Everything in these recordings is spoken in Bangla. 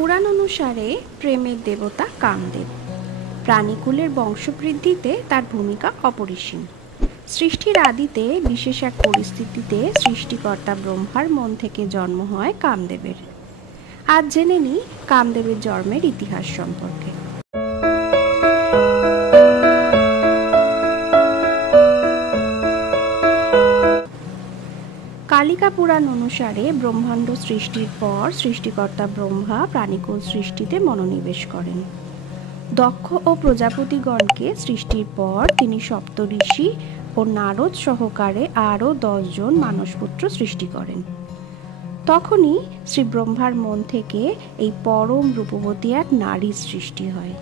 পুরাণ অনুসারে প্রেমের দেবতা কামদেব। প্রাণীকুলের বংশবৃদ্ধিতে তার ভূমিকা অপরিসীম। সৃষ্টির আদিতে বিশেষ এক পরিস্থিতিতে সৃষ্টিকর্তা ব্রহ্মার মন থেকে জন্ম হয় কামদেবের। আজ জেনে নিই কামদেবের জন্মের ইতিহাস সম্পর্কে। কালিকা পুরাণ অনুসারে ব্রহ্মাণ্ড সৃষ্টির পর সৃষ্টিকর্তা ব্রহ্মা প্রাণীকুল সৃষ্টিতে মনোনিবেশ করেন। দক্ষ ও প্রজাপতিগণকে সৃষ্টির পর তিনি সপ্তঋষি ও নারদ সহকারে আরও 10 জন মানসপুত্র সৃষ্টি করেন। তখনই শ্রী ব্রহ্মার মন থেকে এই পরম রূপবতী এক নারীর সৃষ্টি হয়।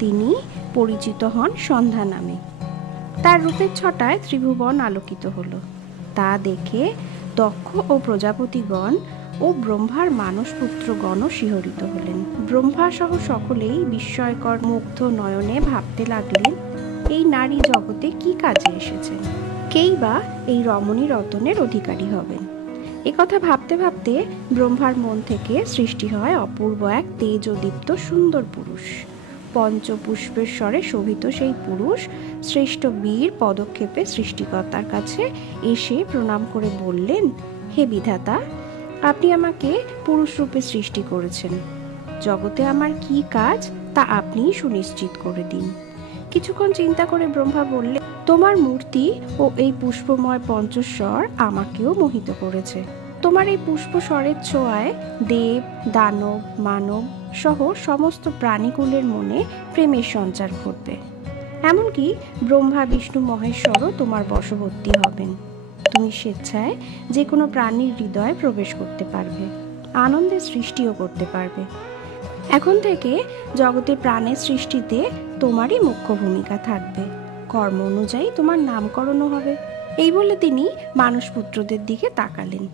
তিনি পরিচিত হন সন্ধ্যা নামে। তার রূপের ছটায় ত্রিভুবন আলোকিত হলো। তা দেখে দক্ষ ও প্রজাপতিগণ ও ব্রহ্মার মানসপুত্রগণও শিহরিত হলেন। ব্রহ্মা সহ সকলেই বিস্ময়কর মুগ্ধ নয়নে ভাবতে লাগলেন, এই নারী জগতে কি কাজে এসেছেন? কেই বা এই রমণী রতনের অধিকারী হবেন? একথা ভাবতে ভাবতে ব্রহ্মার মন থেকে সৃষ্টি হয় অপূর্ব এক তেজোদীপ্ত সুন্দর পুরুষ। পঞ্চপুষ্পের স্বরে শোভিত সেই পুরুষ শ্রেষ্ঠ বীর পদক্ষেপে সৃষ্টিকর্তার কাছে এসে প্রণাম করে বললেন, হে বিধাতা, আপনি আমাকে পুরুষ রূপে সৃষ্টি করেছেন। জগতে আমার কি কাজ তা আপনিই সুনিশ্চিত করে দিন। কিছুক্ষণ চিন্তা করে ব্রহ্মা বললেন, তোমার মূর্তি ও এই পুষ্পময় পঞ্চস্বর আমাকেও মোহিত করেছে। তোমার এই পুষ্পস্বরের ছোঁয়ায় দেব, দানব, মানব সহ সমস্ত প্রাণীকুলের মনে প্রেমের সঞ্চার ঘটবে। এমনকি ব্রহ্মা, বিষ্ণু, মহেশ্বরও তোমার বশবর্তী হবেন। তুমি স্বেচ্ছায় যে কোনো প্রাণীর হৃদয়ে প্রবেশ করতে পারবে, আনন্দের সৃষ্টিও করতে পারবে। এখন থেকে জগতের প্রাণের সৃষ্টিতে তোমারই মুখ্য ভূমিকা থাকবে। কর্ম অনুযায়ী তোমার নামকরণও হবে। এই বলে তিনি মানসপুত্রদের দিকে তাকালেন।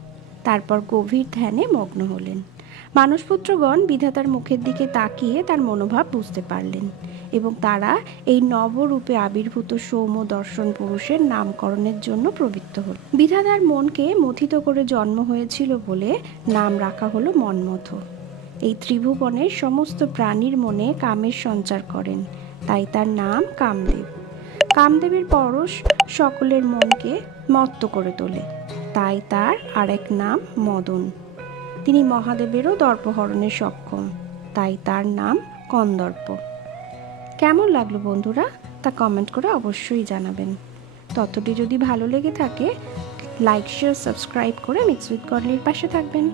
তারপর গভীর ধ্যানে মগ্ন হলেন। মানসপুত্রগণ বিধাতার মুখের দিকে তাকিয়ে তার মনোভাব বুঝতে পারলেন এবং তারা এই নবরূপে আবির্ভূত সৌম্য দর্শন পুরুষের নামকরণের জন্য প্রবৃত্ত হল। বিধাতার মনকে মথিত করে জন্ম হয়েছিল বলে নাম রাখা হলো মন্মথ। এই ত্রিভুবনের সমস্ত প্রাণীর মনে কামের সঞ্চার করেন, তাই তার নাম কামদেব। কামদেবের পরশ সকলের মনকে মত্ত করে তোলে, তাই তার আরেক নাম মদন। তিনি মহাদেবেরও দর্পহরণে সক্ষম, তাই তার নাম কন্দর্প। কেমন লাগলো বন্ধুরা, তা কমেন্ট করে অবশ্যই জানাবেন। তথ্যটি যদি ভালো লেগে থাকে, লাইক, শেয়ার, সাবস্ক্রাইব করে মিক্স উইথ কর্লির পাশে থাকবেন।